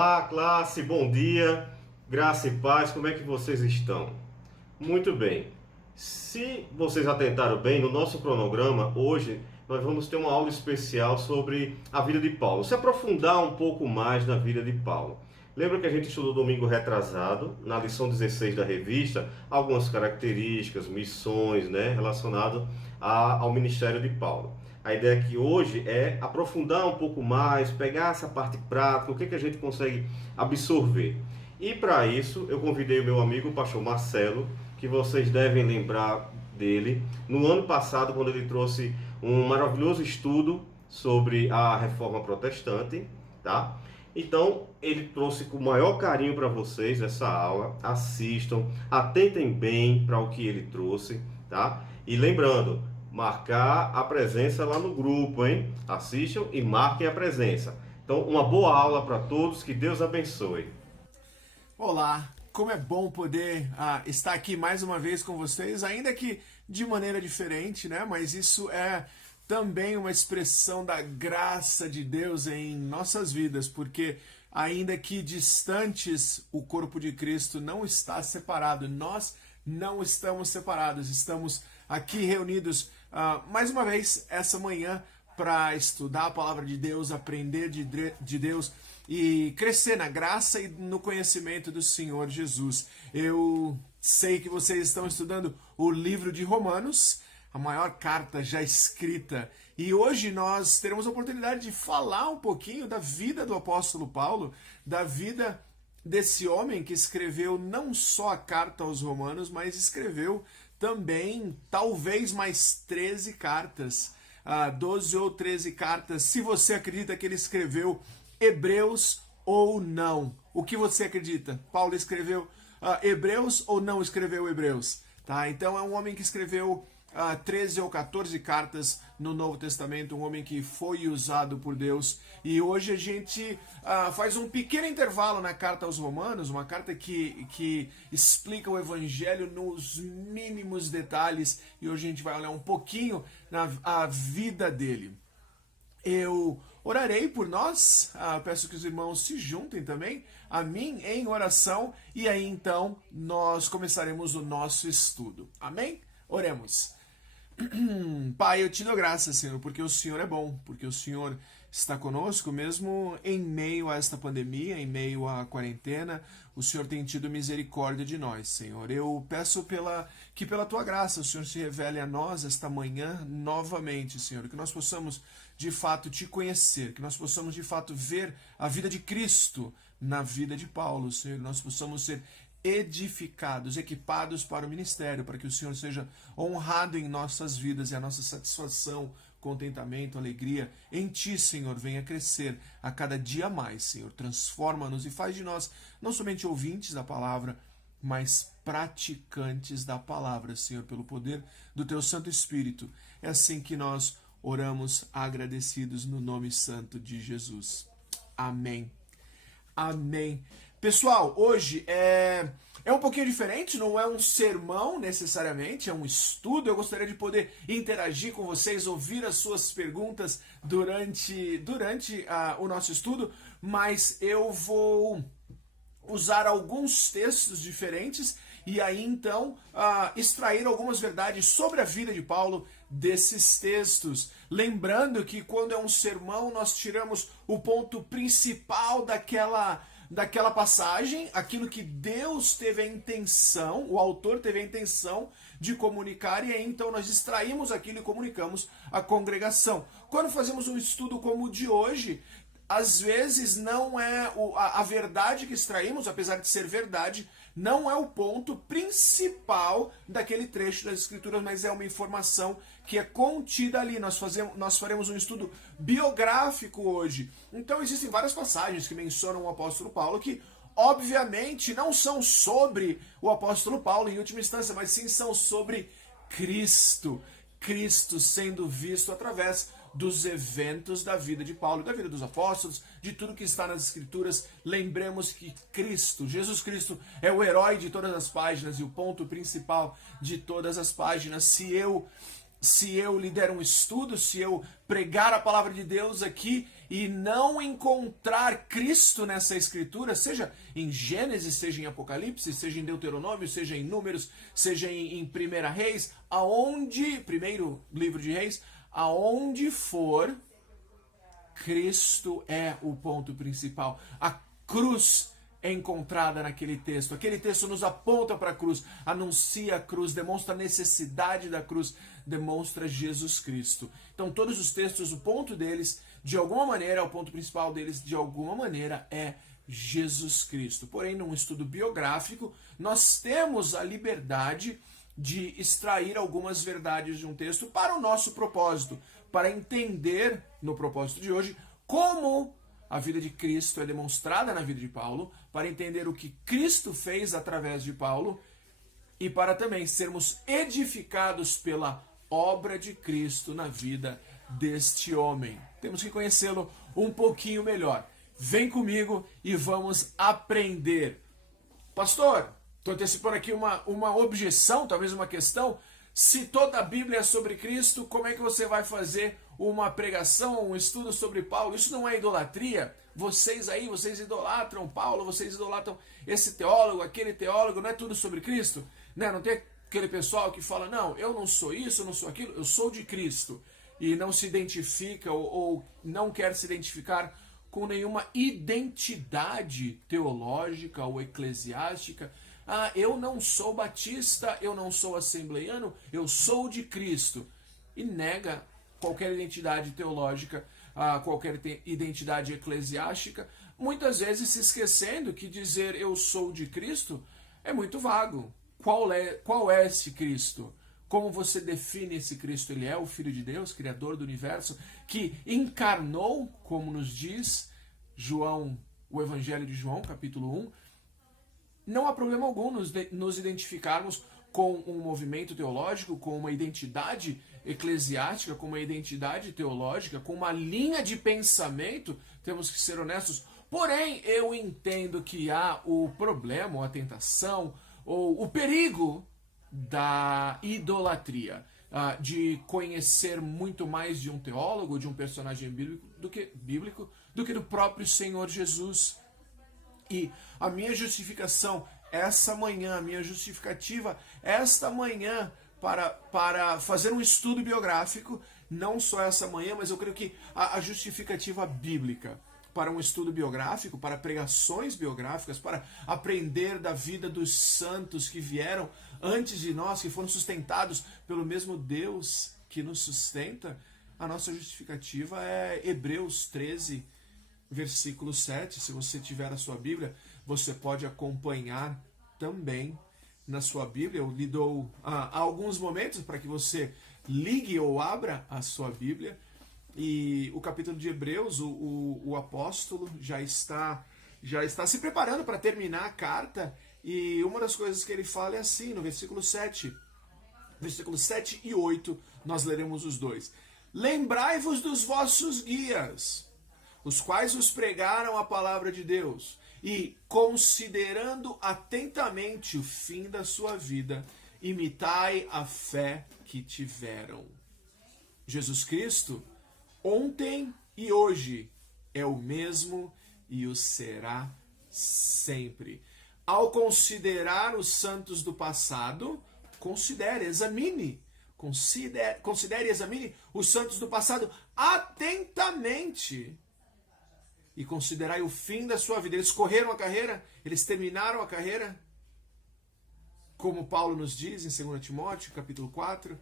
Olá, classe, bom dia, graça e paz, como é que vocês estão? Muito bem. Se vocês atentaram bem, no nosso cronograma, hoje nós vamos ter uma aula especial sobre a vida de Paulo, se aprofundar um pouco mais na vida de Paulo. Lembra que a gente estudou domingo retrasado, na lição 16 da revista, algumas características, missões, relacionadas ao ministério de Paulo. A ideia aqui hoje é aprofundar um pouco mais, pegar essa parte prática, o que a gente consegue absorver. E para isso, eu convidei o meu amigo, o pastor Marcelo, que vocês devem lembrar dele, no ano passado, quando ele trouxe um maravilhoso estudo sobre a Reforma Protestante, tá? Então, ele trouxe com o maior carinho para vocês essa aula. Assistam, atentem bem para o que ele trouxe, tá? E lembrando, marcar a presença lá no grupo, hein? Assistam e marquem a presença. Então, uma boa aula para todos, que Deus abençoe. Olá, como é bom poder estar aqui mais uma vez com vocês, ainda que de maneira diferente, né? Mas isso é também uma expressão da graça de Deus em nossas vidas, porque ainda que distantes, o corpo de Cristo não está separado, nós não estamos separados, estamos aqui reunidos mais uma vez essa manhã para estudar a palavra de Deus, aprender de Deus e crescer na graça e no conhecimento do Senhor Jesus. Eu sei que vocês estão estudando o livro de Romanos, a maior carta já escrita, e hoje nós teremos a oportunidade de falar um pouquinho da vida do apóstolo Paulo, da vida desse homem que escreveu não só a carta aos Romanos, mas escreveu também talvez mais 13 cartas, 12 ou 13 cartas, se você acredita que ele escreveu Hebreus ou não. O que você acredita? Paulo escreveu Hebreus ou não escreveu Hebreus? Tá? Então é um homem que escreveu 13 ou 14 cartas no Novo Testamento, um homem que foi usado por Deus. E hoje a gente faz um pequeno intervalo na carta aos Romanos, uma carta que explica o Evangelho nos mínimos detalhes, e hoje a gente vai olhar um pouquinho na vida dele. Eu orarei por nós, peço que os irmãos se juntem também a mim em oração, e aí então nós começaremos o nosso estudo. Amém? Oremos. Pai, eu te dou graças, Senhor, porque o Senhor é bom, porque o Senhor está conosco, mesmo em meio a esta pandemia, em meio à quarentena, o Senhor tem tido misericórdia de nós, Senhor. Eu peço que pela tua graça o Senhor se revele a nós esta manhã novamente, Senhor, que nós possamos de fato te conhecer, que nós possamos de fato ver a vida de Cristo na vida de Paulo, Senhor, que nós possamos ser edificados, equipados para o ministério, para que o Senhor seja honrado em nossas vidas e a nossa satisfação, contentamento, alegria em Ti, Senhor, venha crescer a cada dia mais, Senhor. Transforma-nos e faz de nós não somente ouvintes da palavra, mas praticantes da palavra, Senhor, pelo poder do Teu Santo Espírito. É assim que nós oramos agradecidos no nome santo de Jesus. Amém. Amém. Pessoal, hoje é um pouquinho diferente, não é um sermão necessariamente, é um estudo. Eu gostaria de poder interagir com vocês, ouvir as suas perguntas durante o nosso estudo, mas eu vou usar alguns textos diferentes e aí então extrair algumas verdades sobre a vida de Paulo desses textos. Lembrando que quando é um sermão nós tiramos o ponto principal daquela passagem, aquilo que Deus teve a intenção, o autor teve a intenção de comunicar, e aí então nós extraímos aquilo e comunicamos à congregação. Quando fazemos um estudo como o de hoje, às vezes não é a verdade que extraímos, apesar de ser verdade, não é o ponto principal daquele trecho das Escrituras, mas é uma informação que é contida ali. Nós faremos um estudo biográfico hoje. Então existem várias passagens que mencionam o apóstolo Paulo que, obviamente, não são sobre o apóstolo Paulo em última instância, mas sim são sobre Cristo. Cristo sendo visto através dos eventos da vida de Paulo, da vida dos apóstolos, de tudo que está nas Escrituras. Lembremos que Cristo, Jesus Cristo, é o herói de todas as páginas e o ponto principal de todas as páginas. Se eu se eu lhe der um estudo, se eu pregar a palavra de Deus aqui e não encontrar Cristo nessa escritura, seja em Gênesis, seja em Apocalipse, seja em Deuteronômio, seja em Números, seja em 1 Reis, primeiro livro de Reis, aonde for, Cristo é o ponto principal. A cruz é encontrada naquele texto. Aquele texto nos aponta para a cruz, anuncia a cruz, demonstra a necessidade da cruz, demonstra Jesus Cristo. Então todos os textos, o ponto deles, de alguma maneira, o ponto principal deles, de alguma maneira, é Jesus Cristo. Porém, num estudo biográfico, nós temos a liberdade de extrair algumas verdades de um texto para o nosso propósito, para entender, no propósito de hoje, como a vida de Cristo é demonstrada na vida de Paulo, para entender o que Cristo fez através de Paulo e para também sermos edificados pela obra de Cristo na vida deste homem. Temos que conhecê-lo um pouquinho melhor. Vem comigo e vamos aprender. Pastor, estou antecipando aqui uma objeção, talvez uma questão. Se toda a Bíblia é sobre Cristo, como é que você vai fazer uma pregação, um estudo sobre Paulo? Isso não é idolatria? Vocês idolatram Paulo, vocês idolatram esse teólogo, aquele teólogo, não é tudo sobre Cristo? Né? Não tem aquele pessoal que fala, não, eu não sou isso, eu não sou aquilo, eu sou de Cristo. E não se identifica ou não quer se identificar com nenhuma identidade teológica ou eclesiástica. Ah, eu não sou batista, eu não sou assembleiano, eu sou de Cristo. E nega qualquer identidade teológica, qualquer identidade eclesiástica, muitas vezes se esquecendo que dizer eu sou de Cristo é muito vago. Qual é esse Cristo? Como você define esse Cristo? Ele é o Filho de Deus, Criador do Universo, que encarnou, como nos diz o Evangelho de João, capítulo 1. Não há problema algum nos identificarmos com um movimento teológico, com uma identidade eclesiástica, com uma identidade teológica, com uma linha de pensamento, temos que ser honestos. Porém, eu entendo que há o problema, ou a tentação, ou o perigo da idolatria, de conhecer muito mais de um teólogo, de um personagem bíblico, do que do próprio Senhor Jesus. E a minha justificação essa manhã, a minha justificativa esta manhã para fazer um estudo biográfico, não só essa manhã, mas eu creio que a justificativa bíblica para um estudo biográfico, para pregações biográficas, para aprender da vida dos santos que vieram antes de nós, que foram sustentados pelo mesmo Deus que nos sustenta, a nossa justificativa é Hebreus 13, versículo 7. Se você tiver a sua Bíblia, você pode acompanhar também na sua Bíblia. Eu lhe dou alguns momentos para que você ligue ou abra a sua Bíblia. E o capítulo de Hebreus, o apóstolo já está se preparando para terminar a carta. E uma das coisas que ele fala é assim, no versículo 7. Versículos 7 e 8, nós leremos os dois. Lembrai-vos dos vossos guias, os quais vos pregaram a palavra de Deus, e, considerando atentamente o fim da sua vida, imitai a fé que tiveram. Jesus Cristo, ontem e hoje, é o mesmo e o será sempre. Ao considerar os santos do passado, examine e examine os santos do passado atentamente. E considerai o fim da sua vida. Eles correram a carreira? Eles terminaram a carreira? Como Paulo nos diz em 2 Timóteo, capítulo 4.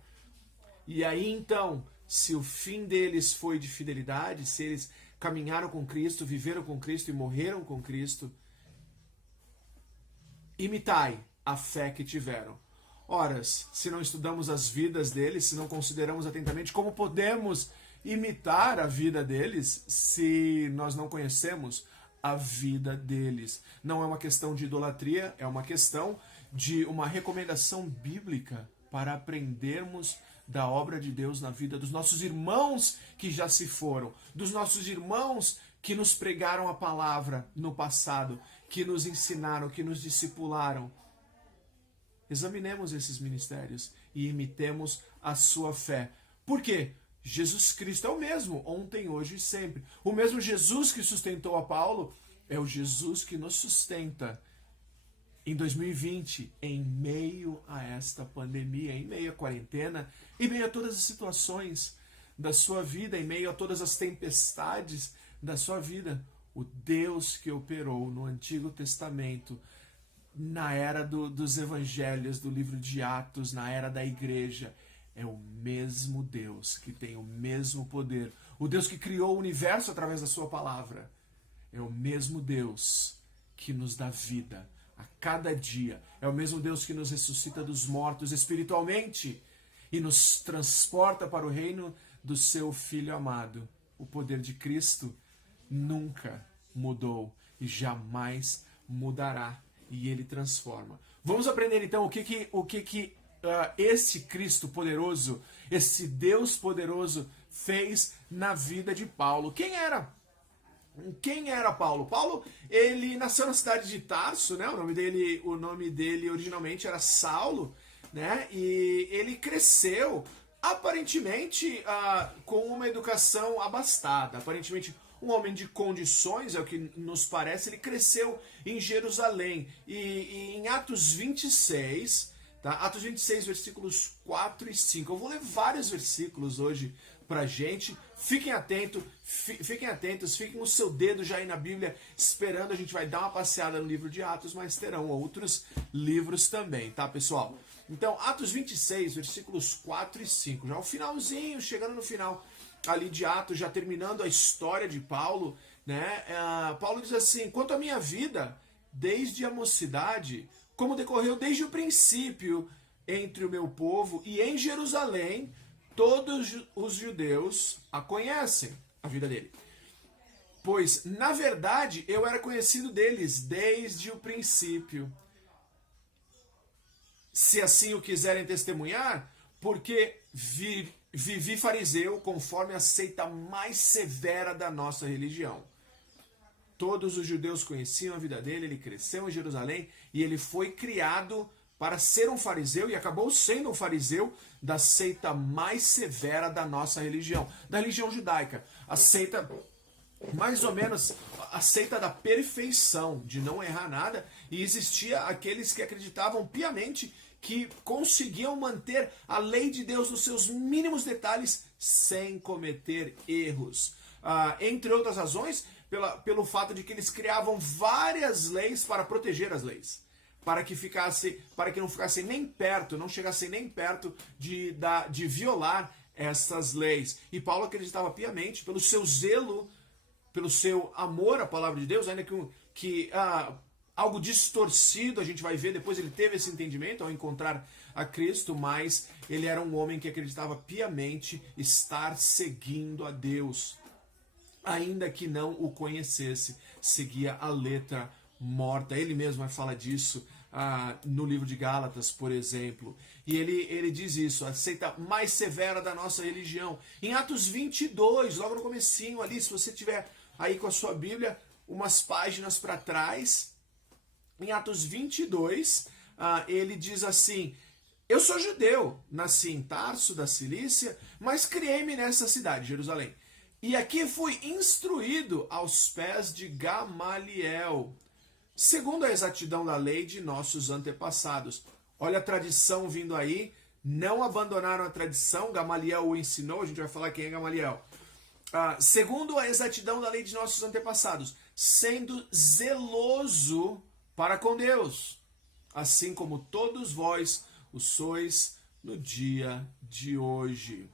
E aí então, se o fim deles foi de fidelidade, se eles caminharam com Cristo, viveram com Cristo e morreram com Cristo, imitai a fé que tiveram. Ora, se não estudamos as vidas deles, se não consideramos atentamente, como podemos imitar a vida deles se nós não conhecemos a vida deles? Não é uma questão de idolatria, é uma questão de uma recomendação bíblica para aprendermos da obra de Deus na vida dos nossos irmãos que já se foram, dos nossos irmãos que nos pregaram a palavra no passado, que nos ensinaram, que nos discipularam. Examinemos esses ministérios e imitemos a sua fé. Por quê? Jesus Cristo é o mesmo, ontem, hoje e sempre. O mesmo Jesus que sustentou a Paulo é o Jesus que nos sustenta em 2020, em meio a esta pandemia, em meio à quarentena, em meio a todas as situações da sua vida, em meio a todas as tempestades da sua vida. O Deus que operou no Antigo Testamento, na era dos evangelhos, do livro de Atos, na era da igreja, é o mesmo Deus que tem o mesmo poder. O Deus que criou o universo através da sua palavra. É o mesmo Deus que nos dá vida a cada dia. É o mesmo Deus que nos ressuscita dos mortos espiritualmente e nos transporta para o reino do seu Filho amado. O poder de Cristo nunca mudou e jamais mudará. E ele transforma. Vamos aprender então o que esse Cristo poderoso, esse Deus poderoso fez na vida de Paulo. Quem era Paulo? Paulo, ele nasceu na cidade de Tarso, né? O nome dele originalmente era Saulo, né? E ele cresceu aparentemente com uma educação abastada, aparentemente um homem de condições, é o que nos parece. Ele cresceu em Jerusalém. E em Atos 26, tá? Atos 26, versículos 4 e 5. Eu vou ler vários versículos hoje pra gente. Fiquem atentos, fiquem o seu dedo já aí na Bíblia, esperando. A gente vai dar uma passeada no livro de Atos, mas terão outros livros também, tá, pessoal? Então, Atos 26, versículos 4 e 5. Já o finalzinho, chegando no final ali de Atos, já terminando a história de Paulo, né? Paulo diz assim: quanto à minha vida, desde a mocidade, como decorreu desde o princípio entre o meu povo e em Jerusalém, todos os judeus a conhecem, a vida dele. Pois, na verdade, eu era conhecido deles desde o princípio. Se assim o quiserem testemunhar, porque vivi fariseu conforme a seita mais severa da nossa religião. Todos os judeus conheciam a vida dele, ele cresceu em Jerusalém e ele foi criado para ser um fariseu e acabou sendo um fariseu da seita mais severa da nossa religião, da religião judaica. A seita, mais ou menos, a seita da perfeição, de não errar nada, e existia aqueles que acreditavam piamente que conseguiam manter a lei de Deus nos seus mínimos detalhes sem cometer erros. Entre outras razões, pelo fato de que eles criavam várias leis para proteger as leis, para que não ficassem nem perto, não chegassem nem perto de violar essas leis. E Paulo acreditava piamente, pelo seu zelo, pelo seu amor à palavra de Deus, ainda que algo distorcido, a gente vai ver depois, ele teve esse entendimento ao encontrar a Cristo, mas ele era um homem que acreditava piamente estar seguindo a Deus, ainda que não o conhecesse, seguia a letra morta. Ele mesmo vai falar disso no livro de Gálatas, por exemplo. E ele diz isso, a seita mais severa da nossa religião. Em Atos 22, logo no comecinho ali, se você tiver aí com a sua Bíblia, umas páginas para trás, em Atos 22, ele diz assim: eu sou judeu, nasci em Tarso, da Cilícia, mas criei-me nessa cidade, Jerusalém. E aqui fui instruído aos pés de Gamaliel, segundo a exatidão da lei de nossos antepassados. Olha a tradição vindo aí, não abandonaram a tradição, Gamaliel o ensinou, a gente vai falar quem é Gamaliel. Segundo a exatidão da lei de nossos antepassados, sendo zeloso para com Deus, assim como todos vós o sois no dia de hoje.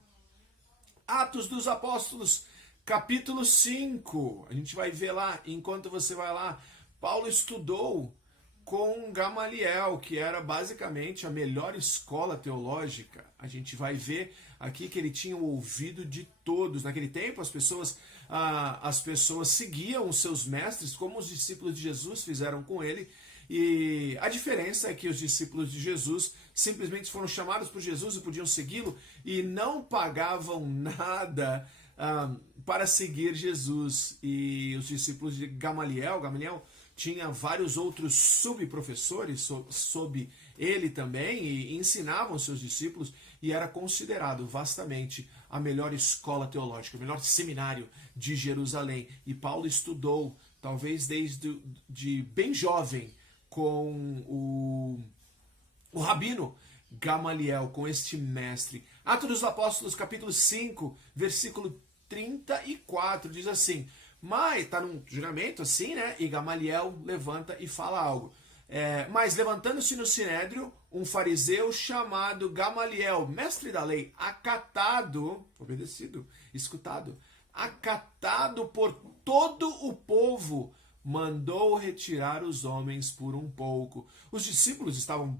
Atos dos Apóstolos, capítulo 5. A gente vai ver lá, enquanto você vai lá, Paulo estudou com Gamaliel, que era basicamente a melhor escola teológica. A gente vai ver aqui que ele tinha o ouvido de todos. Naquele tempo, as pessoas seguiam os seus mestres, como os discípulos de Jesus fizeram com ele. E a diferença é que os discípulos de Jesus simplesmente foram chamados por Jesus e podiam segui-lo e não pagavam nada para seguir Jesus. E os discípulos de Gamaliel tinha vários outros subprofessores sob ele também e ensinavam seus discípulos e era considerado vastamente a melhor escola teológica, o melhor seminário de Jerusalém. E Paulo estudou, talvez desde de bem jovem, com o rabino Gamaliel, com este mestre. Atos dos Apóstolos, capítulo 5, versículo 34, diz assim, mas está num juramento assim, né? E Gamaliel levanta e fala algo. Mas levantando-se no sinédrio, um fariseu chamado Gamaliel, mestre da lei, acatado, obedecido, escutado, acatado por todo o povo, mandou retirar os homens por um pouco. Os discípulos estavam,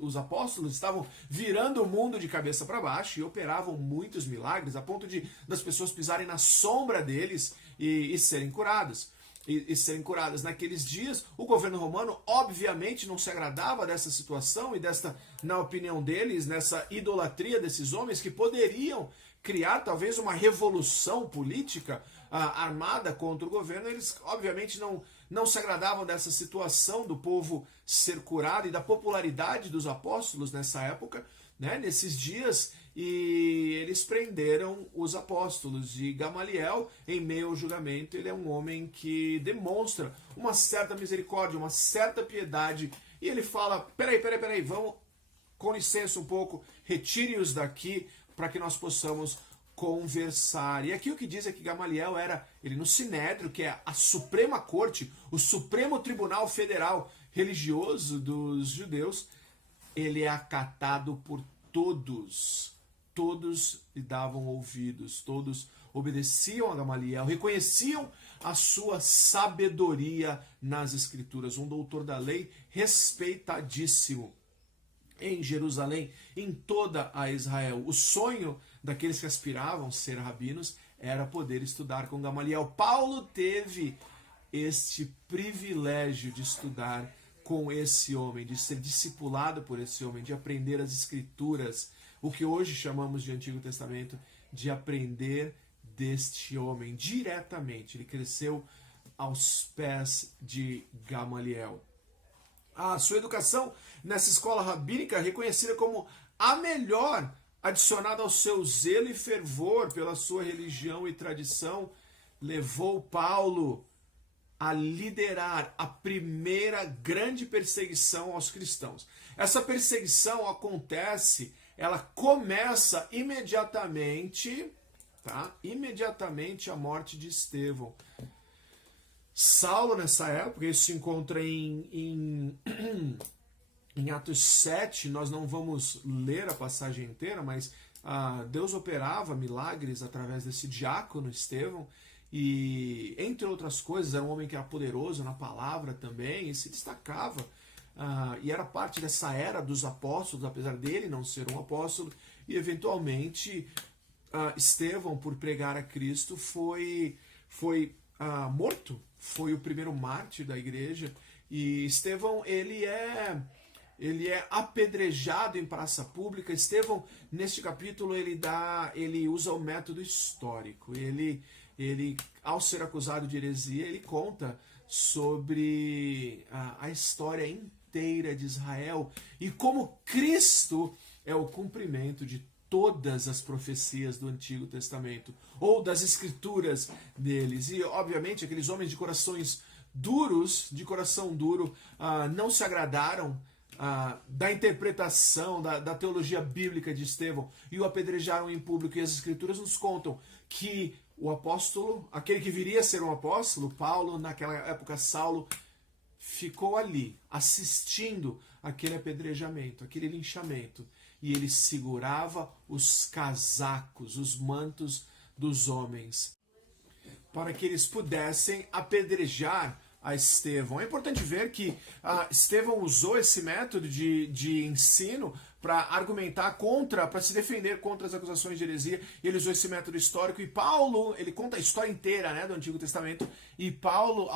os apóstolos estavam virando o mundo de cabeça para baixo e operavam muitos milagres a ponto de das pessoas pisarem na sombra deles e serem curadas. E serem curadas. Naqueles dias, o governo romano obviamente não se agradava dessa situação e desta, na opinião deles, nessa idolatria desses homens que poderiam criar talvez uma revolução política armada contra o governo. Eles obviamente não se agradavam dessa situação do povo ser curado e da popularidade dos apóstolos nessa época, né, nesses dias, e eles prenderam os apóstolos. E Gamaliel, em meio ao julgamento, ele é um homem que demonstra uma certa misericórdia, uma certa piedade, e ele fala, peraí, vamos, com licença um pouco, retire-os daqui para que nós possamos conversar. E aqui o que diz é que Gamaliel era, ele no Sinédrio, que é a Suprema Corte, o Supremo Tribunal Federal Religioso dos judeus, ele é acatado por todos. Todos lhe davam ouvidos, todos obedeciam a Gamaliel, reconheciam a sua sabedoria nas Escrituras. Um doutor da lei respeitadíssimo em Jerusalém, em toda a Israel. O sonho daqueles que aspiravam ser rabinos era poder estudar com Gamaliel. Paulo teve este privilégio de estudar com esse homem, de ser discipulado por esse homem, de aprender as Escrituras, o que hoje chamamos de Antigo Testamento, de aprender deste homem diretamente. Ele cresceu aos pés de Gamaliel. A sua educação nessa escola rabínica, reconhecida como a melhor, adicionada ao seu zelo e fervor pela sua religião e tradição, levou Paulo a liderar a primeira grande perseguição aos cristãos. Essa perseguição acontece, ela começa imediatamente, tá? Imediatamente a morte de Estevão. Saulo, nessa época, isso se encontra em Atos 7, nós não vamos ler a passagem inteira, mas Deus operava milagres através desse diácono Estevão, e, entre outras coisas, era um homem que era poderoso na palavra também, e se destacava, e era parte dessa era dos apóstolos, apesar dele não ser um apóstolo, e eventualmente Estevão, por pregar a Cristo, foi morto, foi o primeiro mártir da igreja, e Estevão, ele é apedrejado em praça pública. Estevão, neste capítulo, ele usa o método histórico. Ele, ao ser acusado de heresia, ele conta sobre a história inteira de Israel e como Cristo é o cumprimento de todas as profecias do Antigo Testamento, ou das escrituras deles. E, obviamente, aqueles homens de corações duros, de coração duro, não se agradaram da interpretação da teologia bíblica de Estevão e o apedrejaram em público. E as escrituras nos contam que o apóstolo, aquele que viria a ser um apóstolo, Paulo, naquela época Saulo, ficou ali assistindo aquele apedrejamento, aquele linchamento, e ele segurava os casacos, os mantos dos homens, para que eles pudessem apedrejar a Estevão. É importante ver que Estevão usou esse método de ensino para argumentar contra, para se defender contra as acusações de heresia. Ele usou esse método histórico, e Paulo, ele conta a história inteira, né, do Antigo Testamento, e Paulo,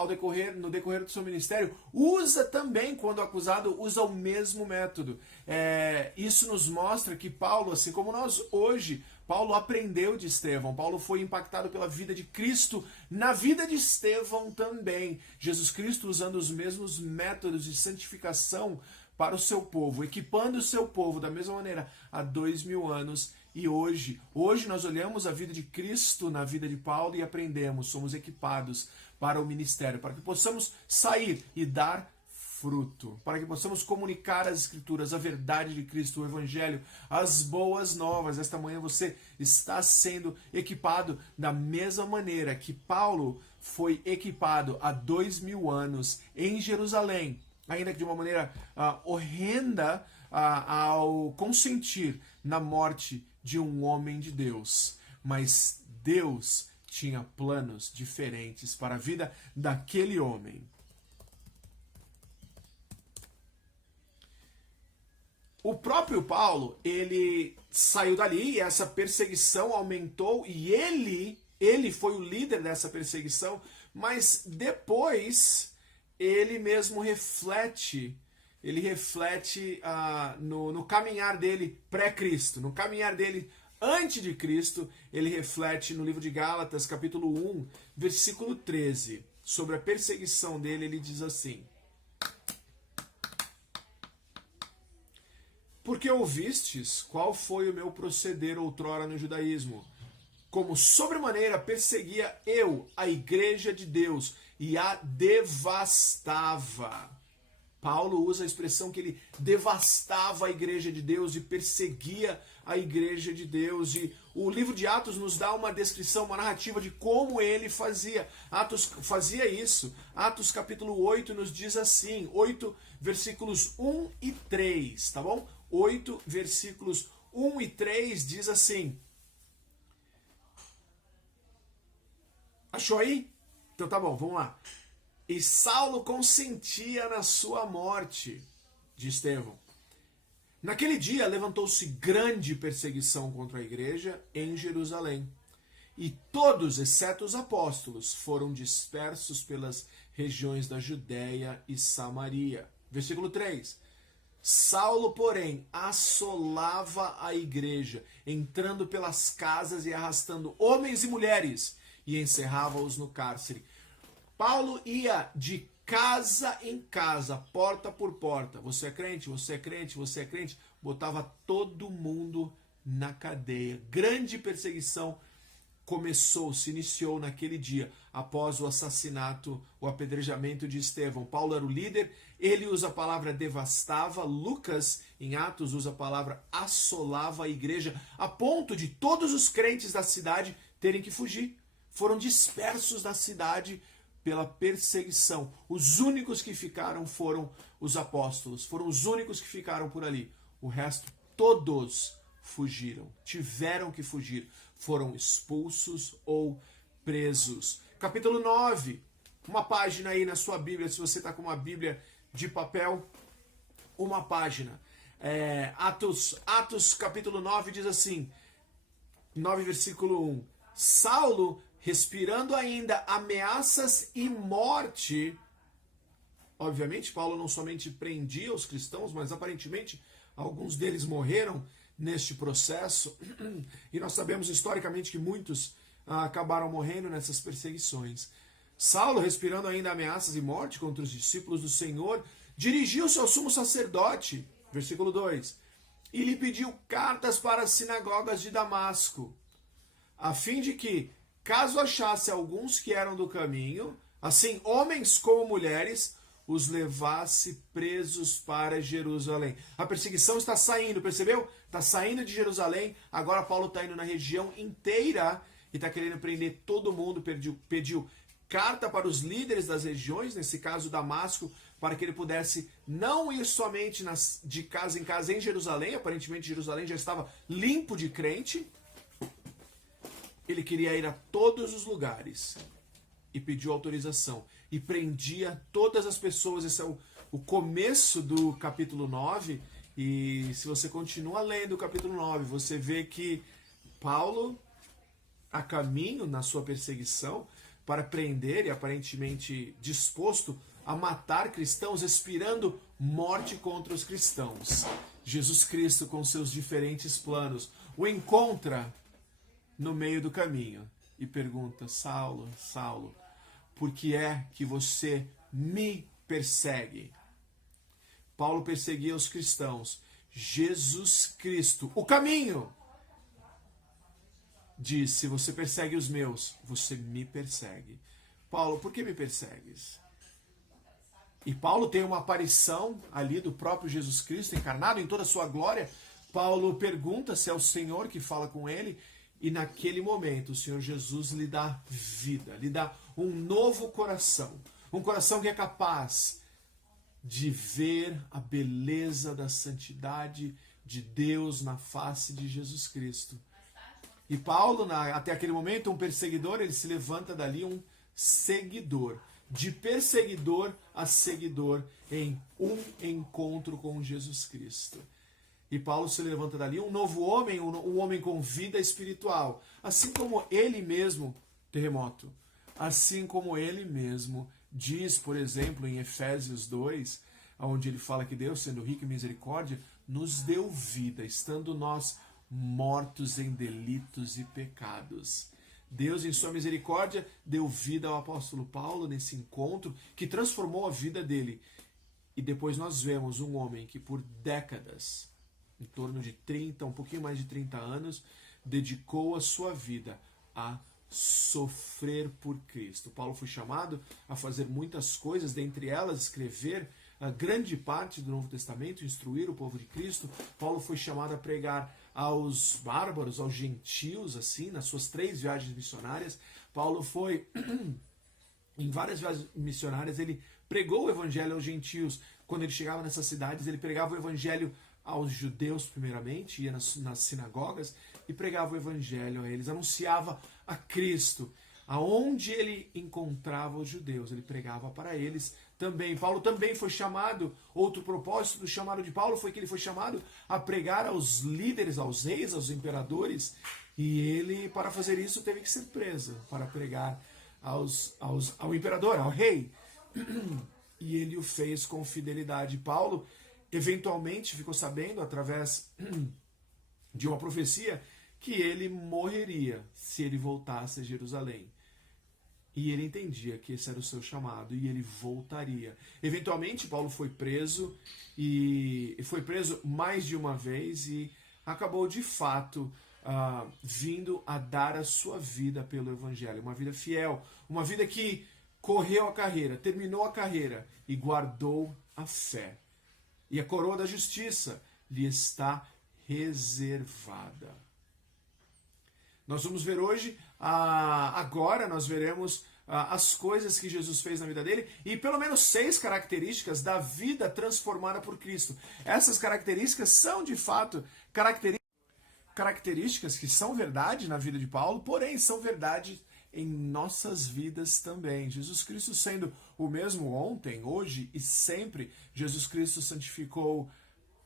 no decorrer do seu ministério, usa também, quando acusado, usa o mesmo método. Isso nos mostra que Paulo, assim como nós hoje, Paulo aprendeu de Estevão. Paulo foi impactado pela vida de Cristo na vida de Estevão também. Jesus Cristo usando os mesmos métodos de santificação para o seu povo, equipando o seu povo da mesma maneira há 2000 anos e hoje. Hoje nós olhamos a vida de Cristo na vida de Paulo e aprendemos, somos equipados para o ministério, para que possamos sair e dar fruto, para que possamos comunicar as Escrituras, a verdade de Cristo, o Evangelho, as boas novas. Esta manhã você está sendo equipado da mesma maneira que Paulo foi equipado há 2000 anos em Jerusalém, ainda que de uma maneira horrenda ao consentir na morte de um homem de Deus. Mas Deus tinha planos diferentes para a vida daquele homem. O próprio Paulo, ele saiu dali e essa perseguição aumentou e ele foi o líder dessa perseguição, mas depois ele mesmo reflete no caminhar dele pré-Cristo, no caminhar dele antes de Cristo, ele reflete no livro de Gálatas, capítulo 1, versículo 13, sobre a perseguição dele, ele diz assim: porque ouvistes qual foi o meu proceder outrora no judaísmo, como sobremaneira perseguia eu a igreja de Deus e a devastava. Paulo usa a expressão que ele devastava a igreja de Deus e perseguia a igreja de Deus. E o livro de Atos nos dá uma descrição, uma narrativa de como ele fazia. Fazia isso. Atos capítulo 8 nos diz assim, 8 versículos 1 e 3, tá bom? 8 versículos 1 e 3 diz assim. Achou aí? Então tá bom, vamos lá. E Saulo consentia na sua morte de Estevão. Naquele dia levantou-se grande perseguição contra a igreja em Jerusalém. E todos, exceto os apóstolos, foram dispersos pelas regiões da Judéia e Samaria. Versículo 3. Saulo, porém, assolava a igreja, entrando pelas casas e arrastando homens e mulheres, e encerrava-os no cárcere. Paulo ia de casa em casa, porta por porta. Você é crente? Você é crente? Você é crente? Botava todo mundo na cadeia. Grande perseguição se iniciou naquele dia, após o assassinato, o apedrejamento de Estevão. Paulo era o líder, ele usa a palavra devastava. Lucas, em Atos, usa a palavra assolava a igreja, a ponto de todos os crentes da cidade terem que fugir. Foram dispersos da cidade pela perseguição. Os únicos que ficaram foram os apóstolos, foram os únicos que ficaram por ali. O resto, todos fugiram, tiveram que fugir, foram expulsos ou presos. Capítulo 9, uma página aí na sua Bíblia, se você está com uma Bíblia de papel, uma página. Atos capítulo 9 diz assim, 9 versículo 1. Saulo, respirando ainda ameaças e morte. Obviamente, Paulo não somente prendia os cristãos, mas aparentemente alguns deles morreram neste processo. E nós sabemos historicamente que muitos acabaram morrendo nessas perseguições. Saulo, respirando ainda ameaças e morte contra os discípulos do Senhor, dirigiu-se ao sumo sacerdote, versículo 2, e lhe pediu cartas para as sinagogas de Damasco, a fim de que, caso achasse alguns que eram do caminho, assim homens como mulheres, os levasse presos para Jerusalém. A perseguição está saindo, percebeu? Está saindo de Jerusalém, agora Paulo está indo na região inteira e está querendo prender todo mundo, pediu carta para os líderes das regiões, nesse caso Damasco, para que ele pudesse não ir somente de casa em casa em Jerusalém, aparentemente Jerusalém já estava limpo de crente. Ele queria ir a todos os lugares e pediu autorização. E prendia todas as pessoas. Esse é o começo do capítulo 9. E se você continua lendo o capítulo 9, você vê que Paulo, a caminho na sua perseguição, para prender e aparentemente disposto a matar cristãos, expirando morte contra os cristãos. Jesus Cristo, com seus diferentes planos, o encontra no meio do caminho e pergunta: Saulo, Saulo, por que é que você me persegue? Paulo perseguia os cristãos. Jesus Cristo, o caminho, diz: se você persegue os meus, você me persegue. Paulo, por que me persegues? E Paulo tem uma aparição ali do próprio Jesus Cristo encarnado em toda a sua glória. Paulo pergunta se é o Senhor que fala com ele, e naquele momento o Senhor Jesus lhe dá vida, lhe dá um novo coração, um coração que é capaz de ver a beleza da santidade de Deus na face de Jesus Cristo. E Paulo, até aquele momento, um perseguidor, ele se levanta dali um seguidor. De perseguidor a seguidor em um encontro com Jesus Cristo. E Paulo se levanta dali um novo homem, um homem com vida espiritual. Assim como ele mesmo, terremoto, assim como ele mesmo diz, por exemplo, em Efésios 2, onde ele fala que Deus, sendo rico em misericórdia, nos deu vida, estando nós mortos em delitos e pecados. Deus, em sua misericórdia, deu vida ao apóstolo Paulo nesse encontro que transformou a vida dele. E depois nós vemos um homem que por décadas, em torno de 30, um pouquinho mais de 30 anos, dedicou a sua vida a sofrer por Cristo. Paulo foi chamado a fazer muitas coisas, dentre elas escrever a grande parte do Novo Testamento, instruir o povo de Cristo. Paulo foi chamado a pregar aos bárbaros, aos gentios, assim, nas suas 3 viagens missionárias. Paulo foi, em várias viagens missionárias, ele pregou o evangelho aos gentios. Quando ele chegava nessas cidades, ele pregava o evangelho aos judeus primeiramente, ia nas sinagogas e pregava o evangelho a eles, anunciava a Cristo. Aonde ele encontrava os judeus, ele pregava para eles também. Paulo também foi chamado, outro propósito do chamado de Paulo foi que ele foi chamado a pregar aos líderes, aos reis, aos imperadores, e ele, para fazer isso, teve que ser preso, para pregar ao imperador, ao rei. E ele o fez com fidelidade. Paulo, eventualmente, ficou sabendo, através de uma profecia, que ele morreria se ele voltasse a Jerusalém. E ele entendia que esse era o seu chamado e ele voltaria. Eventualmente, Paulo foi preso, e foi preso mais de uma vez, e acabou de fato vindo a dar a sua vida pelo Evangelho. Uma vida fiel, uma vida que correu a carreira, terminou a carreira e guardou a fé. E a coroa da justiça lhe está reservada. Nós vamos ver hoje, agora nós veremos as coisas que Jesus fez na vida dele e pelo menos 6 características da vida transformada por Cristo. Essas características são de fato características que são verdade na vida de Paulo, porém são verdade em nossas vidas também. Jesus Cristo sendo o mesmo ontem, hoje e sempre, Jesus Cristo santificou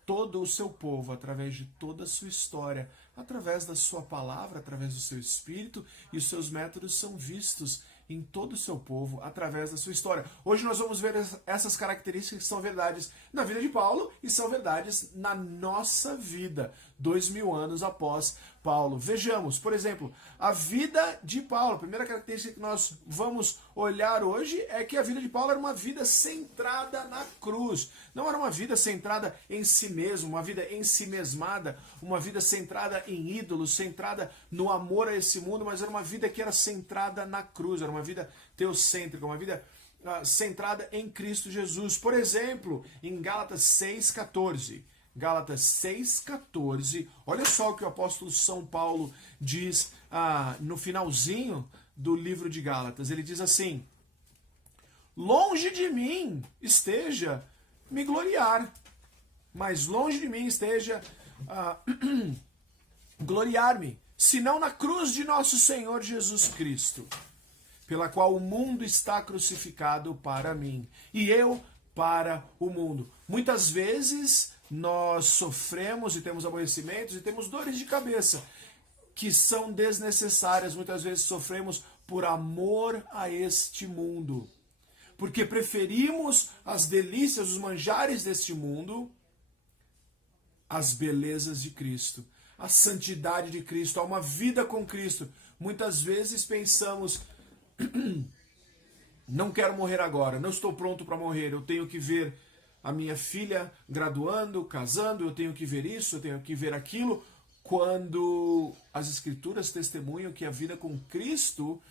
todo o seu povo, através de toda a sua história, através da sua palavra, através do seu espírito, e os seus métodos são vistos em todo o seu povo, através da sua história. Hoje nós vamos ver essas características que são verdades na vida de Paulo e são verdades na nossa vida, 2000 anos após Paulo. Vejamos, por exemplo, a vida de Paulo. A primeira característica que nós vamos olhar hoje é que a vida de Paulo era uma vida centrada na cruz. Não era uma vida centrada em si mesmo, uma vida ensimesmada, uma vida centrada em ídolos, centrada no amor a esse mundo, mas era uma vida que era centrada na cruz, era uma vida teocêntrica, uma vida centrada em Cristo Jesus. Por exemplo, em Gálatas 6,14. Gálatas 6,14, olha só o que o apóstolo São Paulo diz no finalzinho do livro de Gálatas. Ele diz assim: longe de mim esteja me gloriar, mas longe de mim esteja gloriar-me, senão na cruz de nosso Senhor Jesus Cristo, pela qual o mundo está crucificado para mim, e eu para o mundo. Muitas vezes nós sofremos e temos aborrecimentos e temos dores de cabeça que são desnecessárias. Muitas vezes sofremos por amor a este mundo, porque preferimos as delícias, os manjares deste mundo, às belezas de Cristo, à santidade de Cristo, a uma vida com Cristo. Muitas vezes pensamos: não quero morrer agora, não estou pronto para morrer, eu tenho que ver a minha filha graduando, casando, eu tenho que ver isso, eu tenho que ver aquilo, quando as Escrituras testemunham que a vida com Cristo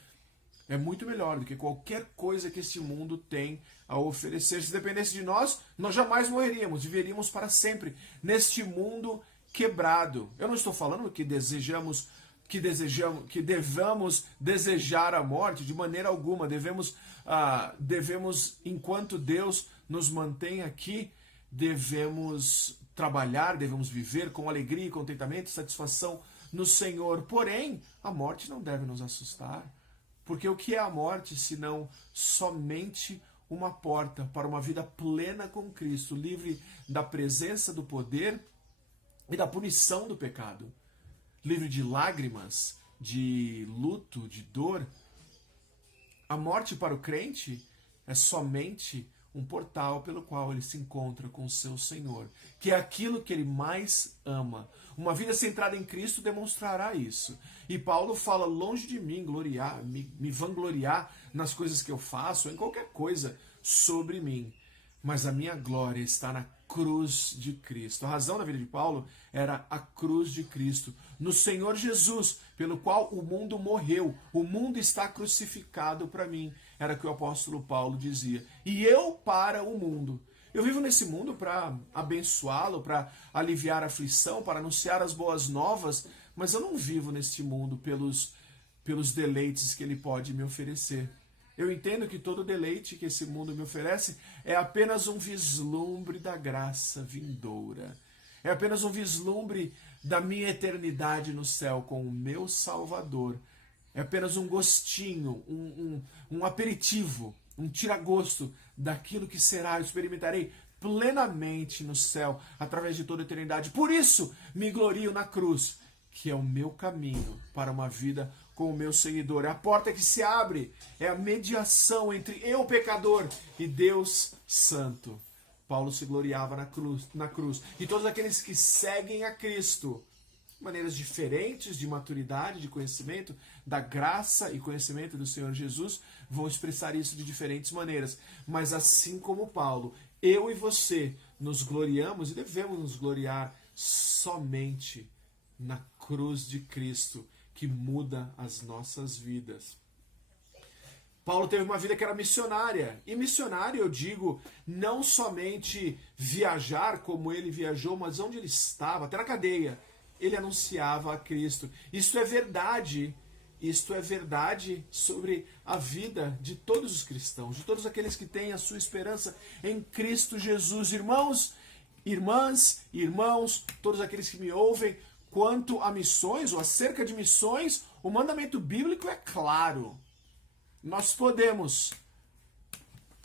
é muito melhor do que qualquer coisa que este mundo tem a oferecer. Se dependesse de nós, nós jamais morreríamos, viveríamos para sempre neste mundo quebrado. Eu não estou falando que devamos desejar a morte de maneira alguma. Devemos, enquanto Deus nos mantém aqui, devemos trabalhar, devemos viver com alegria, contentamento e satisfação no Senhor. Porém, a morte não deve nos assustar. Porque o que é a morte senão somente uma porta para uma vida plena com Cristo, livre da presença do poder e da punição do pecado, livre de lágrimas, de luto, de dor. A morte para o crente é somente um portal pelo qual ele se encontra com o seu Senhor, que é aquilo que ele mais ama. Uma vida centrada em Cristo demonstrará isso. E Paulo fala, longe de mim gloriar, me vangloriar nas coisas que eu faço, ou em qualquer coisa sobre mim. Mas a minha glória está na cruz de Cristo. A razão da vida de Paulo era a cruz de Cristo. No Senhor Jesus, pelo qual o mundo morreu. O mundo está crucificado para mim. Era o que o apóstolo Paulo dizia. E eu para o mundo. Eu vivo nesse mundo para abençoá-lo, para aliviar a aflição, para anunciar as boas novas, mas eu não vivo neste mundo pelos deleites que ele pode me oferecer. Eu entendo que todo deleite que esse mundo me oferece é apenas um vislumbre da graça vindoura. É apenas um vislumbre da minha eternidade no céu com o meu Salvador. É apenas um gostinho, um aperitivo, um tira-gosto daquilo que será. Eu experimentarei plenamente no céu através de toda a eternidade. Por isso me glorio na cruz, que é o meu caminho para uma vida com o meu seguidor. É a porta que se abre, é a mediação entre eu, pecador, e Deus Santo. Paulo se gloriava na cruz. E todos aqueles que seguem a Cristo, maneiras diferentes de maturidade, de conhecimento, da graça e conhecimento do Senhor Jesus, vão expressar isso de diferentes maneiras. Mas assim como Paulo, eu e você nos gloriamos e devemos nos gloriar somente na cruz de Cristo, que muda as nossas vidas. Paulo teve uma vida que era missionária. E missionário, eu digo, não somente viajar como ele viajou, mas onde ele estava, até na cadeia, ele anunciava a Cristo. Isto é verdade sobre a vida de todos os cristãos, de todos aqueles que têm a sua esperança em Cristo Jesus. Irmãos, irmãos, todos aqueles que me ouvem, quanto a missões ou acerca de missões, o mandamento bíblico é claro. Nós podemos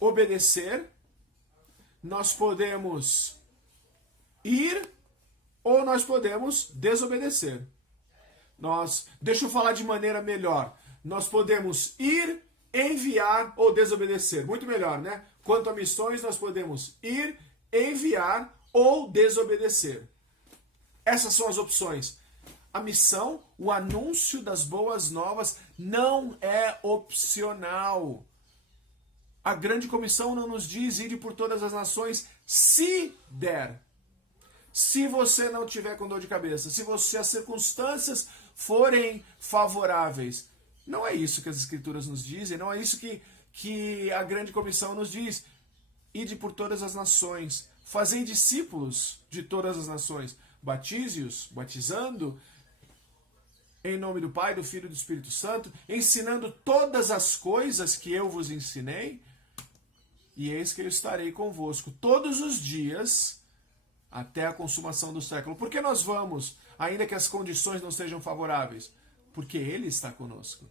obedecer, nós podemos ir ou nós podemos desobedecer. Deixa eu falar de maneira melhor. Nós podemos ir, enviar ou desobedecer. Muito melhor, né? Quanto a missões, nós podemos ir, enviar ou desobedecer. Essas são as opções. A missão, o anúncio das boas novas, não é opcional. A grande comissão não nos diz ir por todas as nações se der. Se você não tiver com dor de cabeça, se as circunstâncias forem favoráveis. Não é isso que as Escrituras nos dizem, não é isso que a grande comissão nos diz. Ide por todas as nações, fazei discípulos de todas as nações, batize-os, batizando em nome do Pai, do Filho e do Espírito Santo, ensinando todas as coisas que eu vos ensinei, e eis que eu estarei convosco todos os dias até a consumação do século. Por que nós vamos, ainda que as condições não sejam favoráveis? Porque Ele está conosco.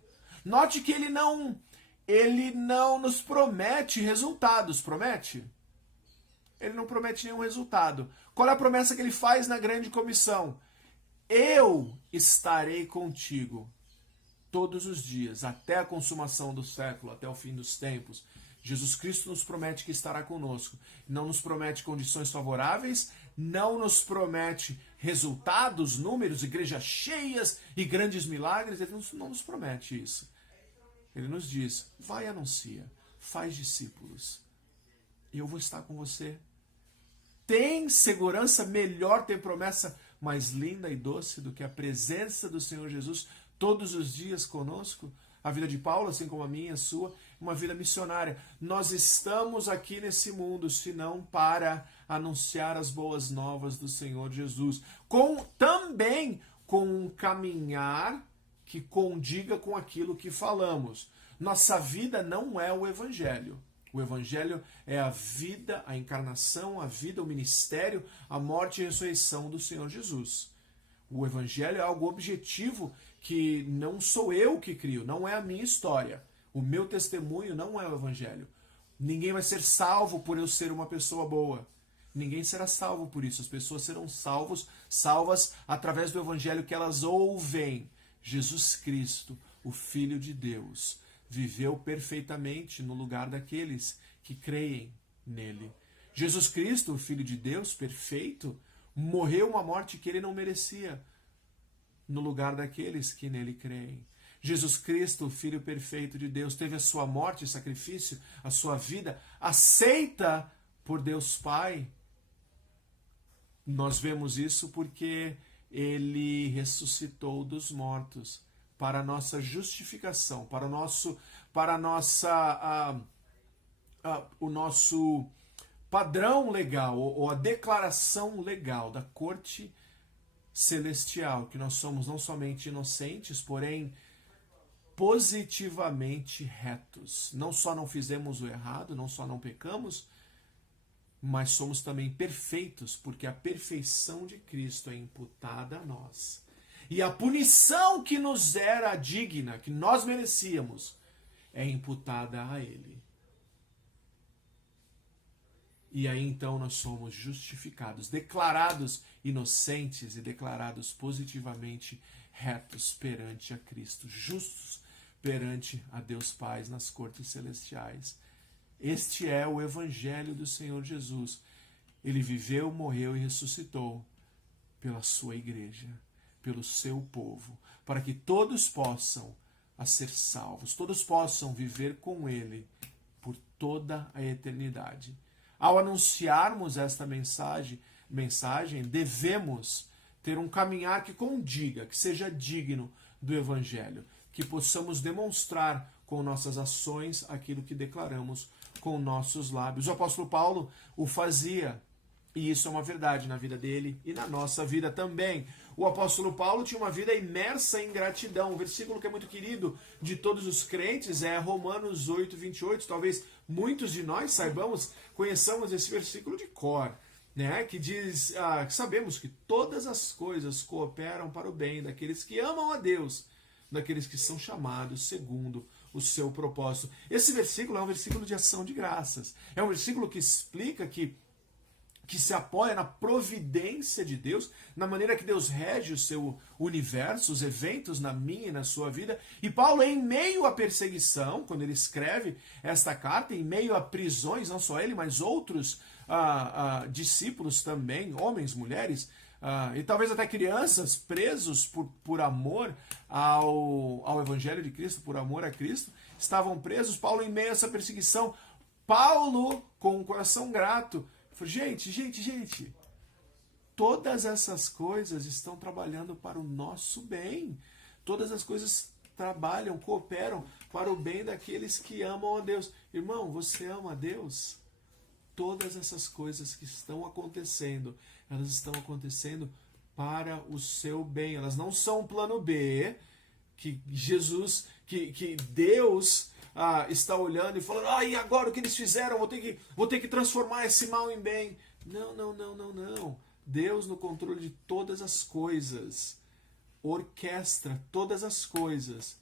Note que Ele não nos promete resultados, promete? Ele não promete nenhum resultado. Qual é a promessa que Ele faz na grande comissão? Eu estarei contigo todos os dias, até a consumação do século, até o fim dos tempos. Jesus Cristo nos promete que estará conosco. Não nos promete condições favoráveis, não nos promete resultados, números, igrejas cheias e grandes milagres. Ele não nos promete isso. Ele nos diz, vai e anuncia, faz discípulos. Eu vou estar com você. Tem segurança melhor, tem promessa mais linda e doce do que a presença do Senhor Jesus todos os dias conosco? A vida de Paulo, assim como a minha, a sua, uma vida missionária. Nós estamos aqui nesse mundo, senão para anunciar as boas novas do Senhor Jesus. Também com um caminhar que condiga com aquilo que falamos. Nossa vida não é o Evangelho. O Evangelho é a vida, a encarnação, a vida, o ministério, a morte e a ressurreição do Senhor Jesus. O Evangelho é algo objetivo que não sou eu que crio, não é a minha história. O meu testemunho não é o Evangelho. Ninguém vai ser salvo por eu ser uma pessoa boa. Ninguém será salvo por isso. As pessoas serão salvas através do Evangelho que elas ouvem. Jesus Cristo, o Filho de Deus, viveu perfeitamente no lugar daqueles que creem nele. Jesus Cristo, o Filho de Deus, perfeito, morreu uma morte que ele não merecia, no lugar daqueles que nele creem. Jesus Cristo, o Filho perfeito de Deus, teve a sua morte e sacrifício, a sua vida, aceita por Deus Pai. Nós vemos isso porque ele ressuscitou dos mortos para a nossa justificação, para o nosso padrão legal, ou a declaração legal da corte celestial, que nós somos não somente inocentes, porém positivamente retos. Não só não fizemos o errado, não só não pecamos, mas somos também perfeitos, porque a perfeição de Cristo é imputada a nós. E a punição que nos era digna, que nós merecíamos, é imputada a Ele. E aí então nós somos justificados, declarados inocentes e declarados positivamente retos perante a Cristo, justos perante a Deus Pai nas cortes celestiais. Este é o Evangelho do Senhor Jesus. Ele viveu, morreu e ressuscitou pela sua igreja, pelo seu povo, para que todos possam ser salvos, todos possam viver com Ele por toda a eternidade. Ao anunciarmos esta mensagem, devemos ter um caminhar que condiga, que seja digno do Evangelho, que possamos demonstrar com nossas ações aquilo que declaramos com nossos lábios. O apóstolo Paulo o fazia, e isso é uma verdade na vida dele e na nossa vida também. O apóstolo Paulo tinha uma vida imersa em gratidão. Um versículo que é muito querido de todos os crentes é Romanos 8, 28. Talvez muitos de nós conheçamos esse versículo de cor, né? Que diz que sabemos que todas as coisas cooperam para o bem daqueles que amam a Deus, daqueles que são chamados segundo o seu propósito. Esse versículo é um versículo de ação de graças. É um versículo que explica que se apoia na providência de Deus, na maneira que Deus rege o seu universo, os eventos na minha e na sua vida. E Paulo, em meio à perseguição, quando ele escreve esta carta, em meio a prisões, não só ele, mas outros discípulos também, homens, mulheres, e talvez até crianças presos por amor ao Evangelho de Cristo, por amor a Cristo, estavam presos. Paulo, em meio a essa perseguição, Paulo, com um coração grato, falou: gente, todas essas coisas estão trabalhando para o nosso bem. Todas as coisas trabalham, cooperam para o bem daqueles que amam a Deus. Irmão, você ama a Deus? Todas essas coisas que estão acontecendo, elas estão acontecendo para o seu bem. Elas não são um plano B, que Deus está olhando e falando: e agora o que eles fizeram? Vou ter que transformar esse mal em bem. Não. Deus, no controle de todas as coisas, orquestra todas as coisas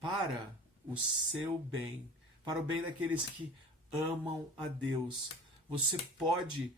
para o seu bem, para o bem daqueles que amam a Deus. Você pode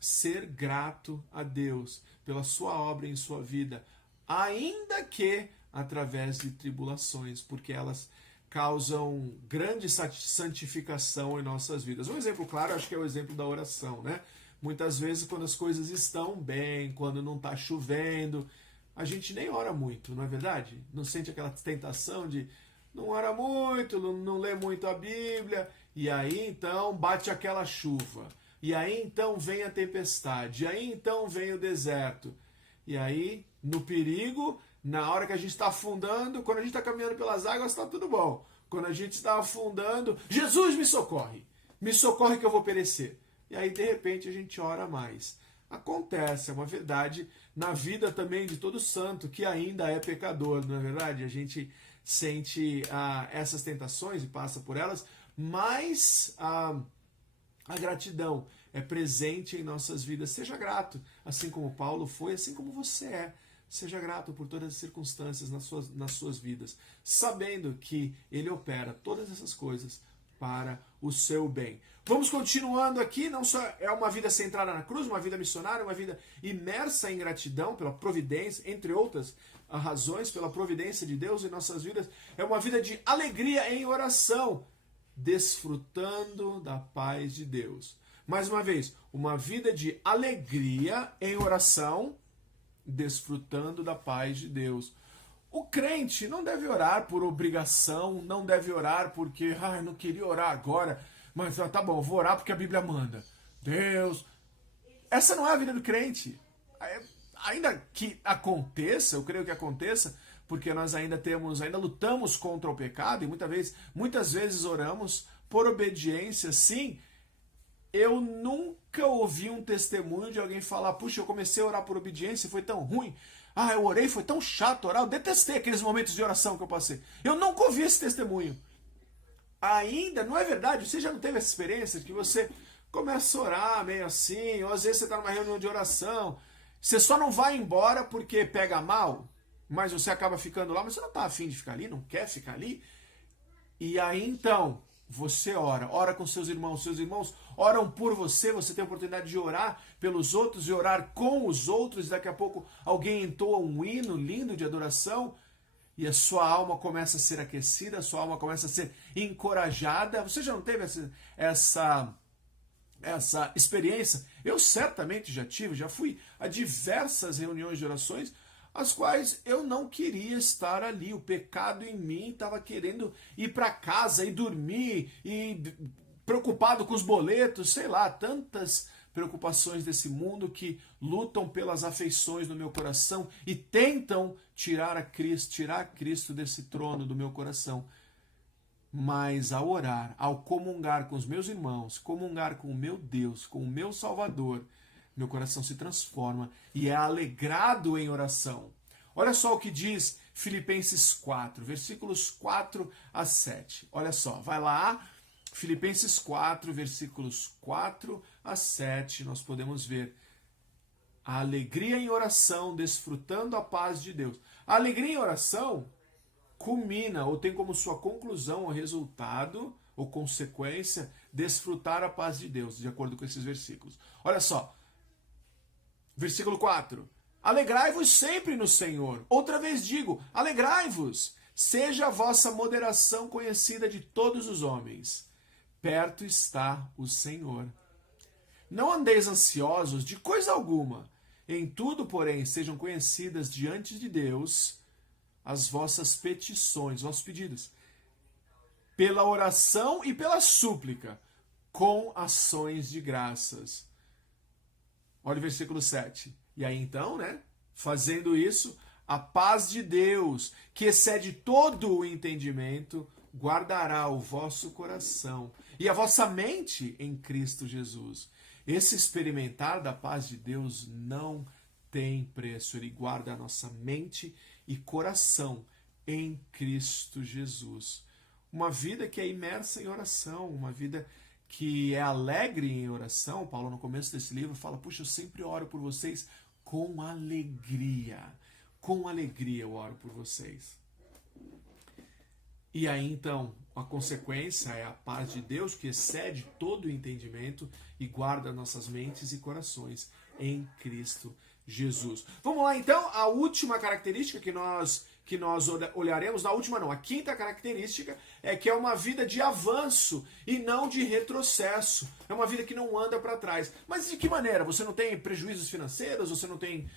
ser grato a Deus pela sua obra em sua vida, ainda que através de tribulações, porque elas causam grande santificação em nossas vidas. Um exemplo claro, acho que é o exemplo da oração, né? Muitas vezes, quando as coisas estão bem, quando não está chovendo, a gente nem ora muito, não é verdade? Não sente aquela tentação de não ora muito, não lê muito a Bíblia, e aí então bate aquela chuva. E aí então vem a tempestade, e aí então vem o deserto. E aí, no perigo, na hora que a gente está afundando, quando a gente está caminhando pelas águas, está tudo bom. Quando a gente está afundando, Jesus me socorre que eu vou perecer. E aí, de repente, a gente ora mais. Acontece, é uma verdade na vida também de todo santo que ainda é pecador, não é verdade? A gente sente essas tentações e passa por elas, mas a gratidão é presente em nossas vidas. Seja grato, assim como Paulo foi, assim como você é. Seja grato por todas as circunstâncias nas suas vidas, sabendo que Ele opera todas essas coisas para o seu bem. Vamos continuando aqui, não só é uma vida centrada na cruz, uma vida missionária, uma vida imersa em gratidão pela providência, entre outras razões, pela providência de Deus em nossas vidas, é uma vida de alegria em oração, desfrutando da paz de Deus. Mais uma vez, uma vida de alegria em oração, desfrutando da paz de Deus. O crente não deve orar por obrigação, não deve orar porque, eu não queria orar agora, mas tá bom, vou orar porque a Bíblia manda. Deus, essa não é a vida do crente. Ainda que aconteça, eu creio que aconteça, porque nós ainda lutamos contra o pecado e muitas vezes oramos por obediência, sim. Eu nunca ouvi um testemunho de alguém falar, puxa, eu comecei a orar por obediência, foi tão ruim. Eu orei, foi tão chato orar, eu detestei aqueles momentos de oração que eu passei. Eu nunca ouvi esse testemunho. Ainda, não é verdade? Você já não teve essa experiência de que você começa a orar meio assim, ou às vezes você está numa reunião de oração, você só não vai embora porque pega mal, mas você acaba ficando lá, mas você não está afim de ficar ali, não quer ficar ali. E aí então, você ora com seus irmãos oram por você, você tem a oportunidade de orar pelos outros e orar com os outros, daqui a pouco alguém entoa um hino lindo de adoração e a sua alma começa a ser aquecida, a sua alma começa a ser encorajada. Você já não teve essa experiência? Eu certamente já tive, já fui a diversas reuniões de orações as quais eu não queria estar ali. O pecado em mim estava querendo ir para casa e dormir, e preocupado com os boletos, sei lá, tantas preocupações desse mundo que lutam pelas afeições do meu coração e tentam tirar Cristo desse trono do meu coração. Mas ao orar, ao comungar com os meus irmãos, comungar com o meu Deus, com o meu Salvador, meu coração se transforma e é alegrado em oração. Olha só o que diz Filipenses 4, versículos 4 a 7. Olha só, vai lá, Filipenses 4, versículos 4 a 7, nós podemos ver a alegria em oração, desfrutando a paz de Deus. A alegria em oração culmina, ou tem como sua conclusão, ou resultado, ou consequência, desfrutar a paz de Deus, de acordo com esses versículos. Olha só, versículo 4. Alegrai-vos sempre no Senhor. Outra vez digo, alegrai-vos. Seja a vossa moderação conhecida de todos os homens. Perto está o Senhor. Não andeis ansiosos de coisa alguma. Em tudo, porém, sejam conhecidas diante de Deus as vossas petições, vossos pedidos, pela oração e pela súplica, com ações de graças. Olha o versículo 7. E aí então, fazendo isso, a paz de Deus, que excede todo o entendimento, guardará o vosso coração e a vossa mente em Cristo Jesus. Esse experimentar da paz de Deus não tem preço. Ele guarda a nossa mente e coração em Cristo Jesus. Uma vida que é imersa em oração, uma vida que é alegre em oração. Paulo, no começo desse livro, fala, puxa, eu sempre oro por vocês com alegria. Com alegria eu oro por vocês. E aí, então, a consequência é a paz de Deus, que excede todo o entendimento e guarda nossas mentes e corações em Cristo Jesus. Vamos lá, então, a última característica que nós olharemos, a quinta característica é que é uma vida de avanço e não de retrocesso. É uma vida que não anda para trás. Mas de que maneira? Você não tem prejuízos financeiros? Você não tem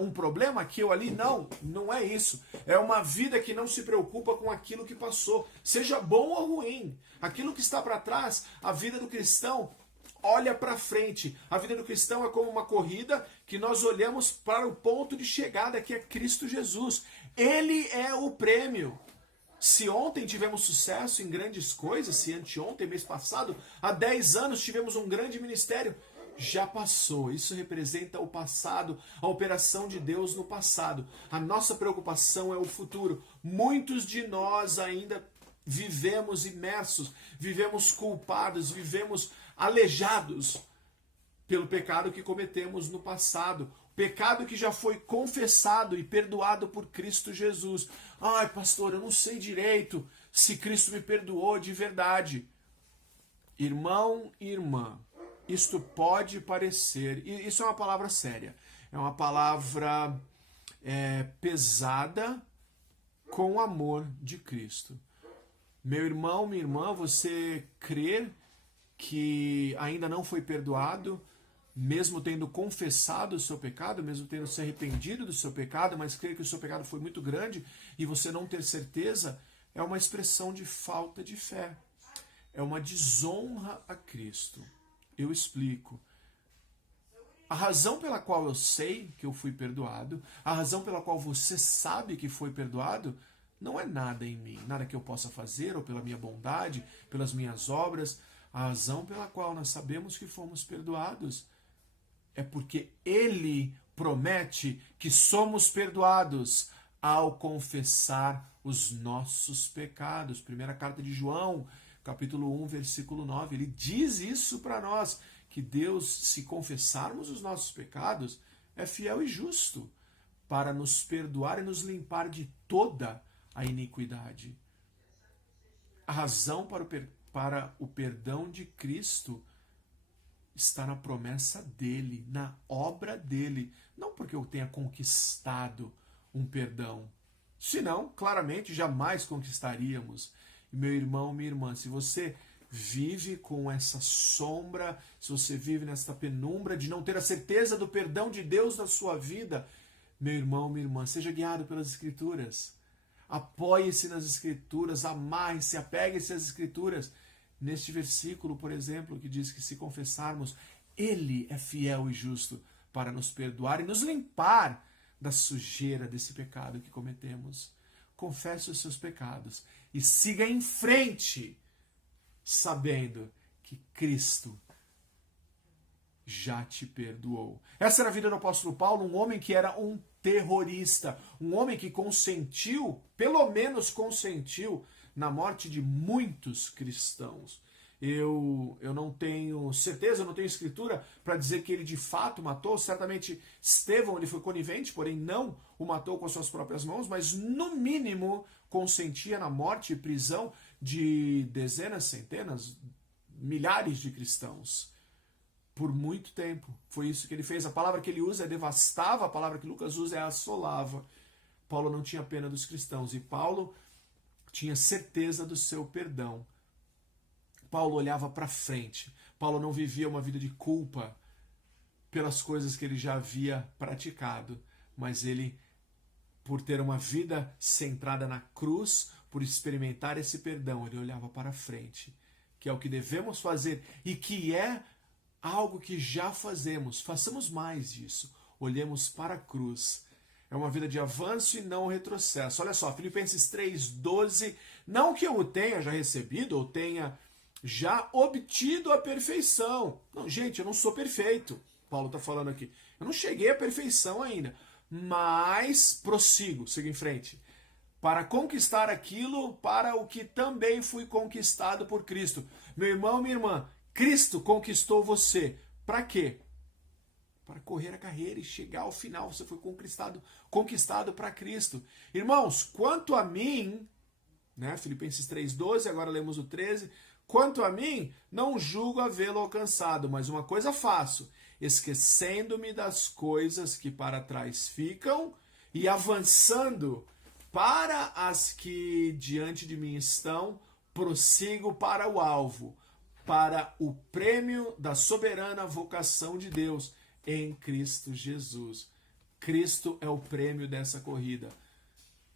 um problema aqui ou ali? Não, não é isso. É uma vida que não se preocupa com aquilo que passou, seja bom ou ruim. Aquilo que está para trás, a vida do cristão olha para frente. A vida do cristão é como uma corrida que nós olhamos para o ponto de chegada, que é Cristo Jesus. Ele é o prêmio. Se ontem tivemos sucesso em grandes coisas, se anteontem, mês passado, há 10 anos tivemos um grande ministério, já passou. Isso representa o passado, a operação de Deus no passado. A nossa preocupação é o futuro. Muitos de nós ainda vivemos imersos, vivemos culpados, vivemos aleijados pelo pecado que cometemos no passado. Pecado que já foi confessado e perdoado por Cristo Jesus. Ai, pastor, eu não sei direito se Cristo me perdoou de verdade. Irmão e irmã, isto pode parecer, e isso é uma palavra séria, é uma palavra pesada com o amor de Cristo. Meu irmão, minha irmã, você crer que ainda não foi perdoado, mesmo tendo confessado o seu pecado, mesmo tendo se arrependido do seu pecado, mas crer que o seu pecado foi muito grande e você não ter certeza, é uma expressão de falta de fé. É uma desonra a Cristo. Eu explico. A razão pela qual eu sei que eu fui perdoado, a razão pela qual você sabe que foi perdoado, não é nada em mim, nada que eu possa fazer, ou pela minha bondade, pelas minhas obras. A razão pela qual nós sabemos que fomos perdoados é porque Ele promete que somos perdoados ao confessar os nossos pecados. Primeira carta de João, capítulo 1, versículo 9. Ele diz isso para nós, que Deus, se confessarmos os nossos pecados, é fiel e justo para nos perdoar e nos limpar de toda a iniquidade. A razão para o perdão de Cristo está na promessa dele, na obra dele. Não porque eu tenha conquistado um perdão. Senão, claramente, jamais conquistaríamos. E meu irmão, minha irmã, se você vive com essa sombra, se você vive nessa penumbra de não ter a certeza do perdão de Deus na sua vida, meu irmão, minha irmã, seja guiado pelas Escrituras. Apoie-se nas Escrituras, amarre-se, apegue-se às Escrituras. Neste versículo, por exemplo, que diz que se confessarmos, Ele é fiel e justo para nos perdoar e nos limpar da sujeira desse pecado que cometemos. Confesse os seus pecados e siga em frente, sabendo que Cristo já te perdoou. Essa era a vida do apóstolo Paulo, um homem que era um terrorista, um homem que consentiu, pelo menos consentiu, na morte de muitos cristãos. Eu não tenho certeza, eu não tenho escritura para dizer que ele de fato matou. Certamente Estevão ele foi conivente, porém não o matou com as suas próprias mãos, mas no mínimo consentia na morte e prisão de dezenas, centenas, milhares de cristãos. Por muito tempo. Foi isso que ele fez. A palavra que ele usa é devastava, a palavra que Lucas usa é assolava. Paulo não tinha pena dos cristãos e Paulo tinha certeza do seu perdão. Paulo olhava para frente. Paulo não vivia uma vida de culpa pelas coisas que ele já havia praticado, mas ele, por ter uma vida centrada na cruz, por experimentar esse perdão, ele olhava para frente, que é o que devemos fazer e que é algo que já fazemos. Façamos mais disso. Olhemos para a cruz. É uma vida de avanço e não retrocesso. Olha só, Filipenses 3,12. Não que eu o tenha já recebido ou tenha já obtido a perfeição. Não, gente, eu não sou perfeito. Paulo está falando aqui. Eu não cheguei à perfeição ainda. Mas prossigo, sigo em frente. Para conquistar aquilo para o que também fui conquistado por Cristo. Meu irmão, minha irmã, Cristo conquistou você. Para quê? Para correr a carreira e chegar ao final. Você foi conquistado para Cristo. Irmãos, quanto a mim, né, Filipenses 3,12, agora lemos o 13. Quanto a mim, não julgo havê-lo alcançado, mas uma coisa faço, esquecendo-me das coisas que para trás ficam e avançando para as que diante de mim estão, prossigo para o alvo, para o prêmio da soberana vocação de Deus em Cristo Jesus. Cristo é o prêmio dessa corrida.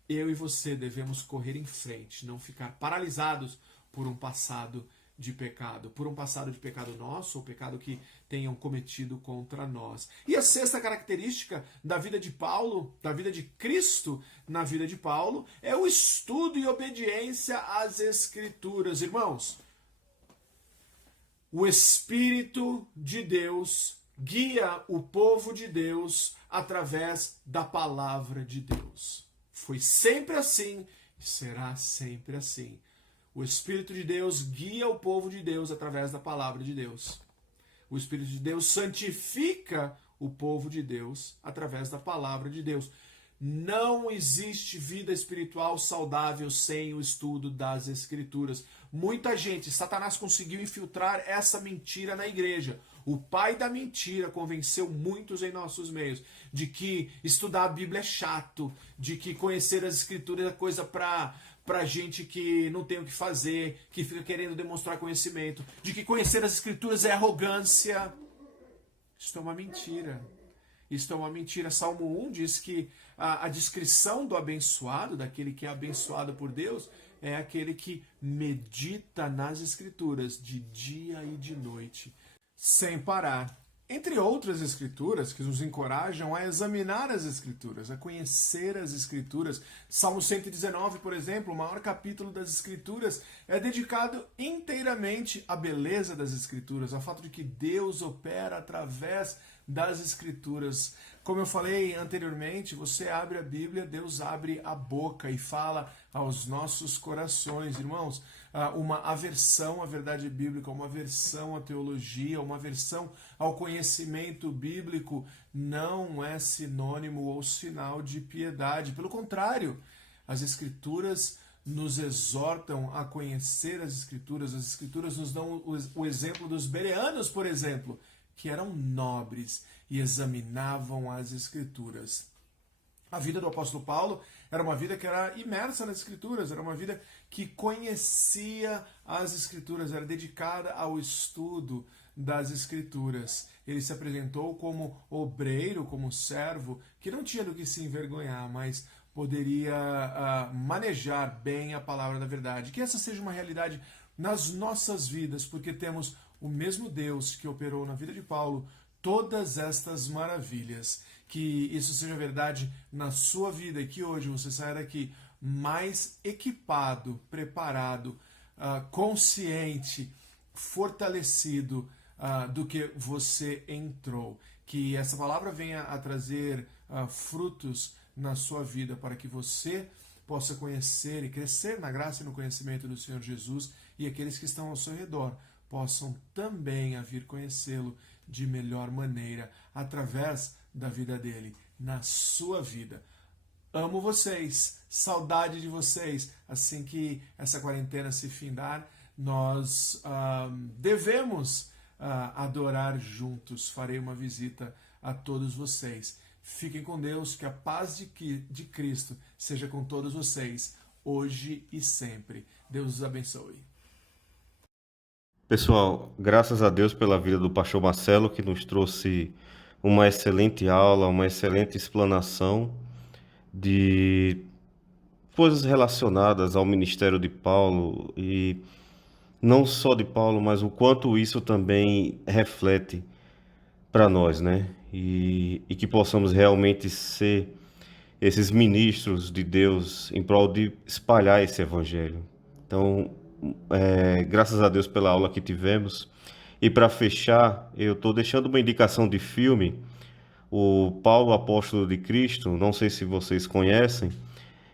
Eu e você devemos correr em frente, não ficar paralisados por um passado de pecado, por um passado de pecado nosso, ou pecado que tenham cometido contra nós. E a sexta característica da vida de Paulo, da vida de Cristo na vida de Paulo, é o estudo e obediência às Escrituras. Irmãos, o Espírito de Deus guia o povo de Deus através da palavra de Deus. Foi sempre assim e será sempre assim. O Espírito de Deus guia o povo de Deus através da palavra de Deus. O Espírito de Deus santifica o povo de Deus através da palavra de Deus. Não existe vida espiritual saudável sem o estudo das Escrituras. Muita gente, Satanás conseguiu infiltrar essa mentira na igreja. O pai da mentira convenceu muitos em nossos meios de que estudar a Bíblia é chato, de que conhecer as Escrituras é coisa para gente que não tem o que fazer, que fica querendo demonstrar conhecimento, de que conhecer as Escrituras é arrogância. Isso é uma mentira. Isso é uma mentira. Salmo 1 diz que a descrição do abençoado, daquele que é abençoado por Deus, é aquele que medita nas Escrituras de dia e de noite, sem parar. Entre outras escrituras que nos encorajam a examinar as Escrituras, a conhecer as Escrituras. Salmo 119, por exemplo, o maior capítulo das Escrituras, é dedicado inteiramente à beleza das Escrituras, ao fato de que Deus opera através das Escrituras. Como eu falei anteriormente, você abre a Bíblia, Deus abre a boca e fala aos nossos corações. Irmãos, uma aversão à verdade bíblica, uma aversão à teologia, uma aversão ao conhecimento bíblico não é sinônimo ou sinal de piedade. Pelo contrário, as Escrituras nos exortam a conhecer as Escrituras nos dão o exemplo dos bereanos, por exemplo, que eram nobres e examinavam as Escrituras. A vida do apóstolo Paulo era uma vida que era imersa nas Escrituras, era uma vida que conhecia as Escrituras, era dedicada ao estudo das Escrituras. Ele se apresentou como obreiro, como servo, que não tinha do que se envergonhar, mas poderia manejar bem a palavra da verdade. Que essa seja uma realidade nas nossas vidas, porque temos o mesmo Deus que operou na vida de Paulo todas estas maravilhas. Que isso seja verdade na sua vida e que hoje você saia daqui mais equipado, preparado, consciente, fortalecido do que você entrou. Que essa palavra venha a trazer frutos na sua vida para que você possa conhecer e crescer na graça e no conhecimento do Senhor Jesus e aqueles que estão ao seu redor possam também vir conhecê-lo de melhor maneira através da vida dele, na sua vida. Amo vocês, saudade de vocês. Assim que essa quarentena se findar, nós devemos adorar juntos. Farei uma visita a todos vocês. Fiquem com Deus, que a paz de Cristo seja com todos vocês, hoje e sempre. Deus os abençoe. Pessoal, graças a Deus pela vida do pastor Marcelo, que nos trouxe uma excelente aula, uma excelente explanação de coisas relacionadas ao ministério de Paulo, e não só de Paulo, mas o quanto isso também reflete para nós, né? E que possamos realmente ser esses ministros de Deus em prol de espalhar esse evangelho. Então, graças a Deus pela aula que tivemos. E para fechar, eu estou deixando uma indicação de filme, o Paulo Apóstolo de Cristo, não sei se vocês conhecem,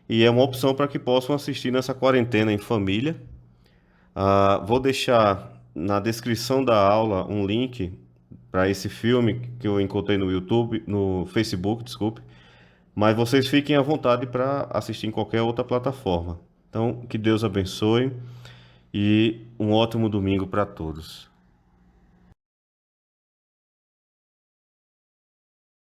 e é uma opção para que possam assistir nessa quarentena em família. Vou deixar na descrição da aula um link para esse filme que eu encontrei no YouTube, no Facebook, desculpe, mas vocês fiquem à vontade para assistir em qualquer outra plataforma. Então, que Deus abençoe e um ótimo domingo para todos.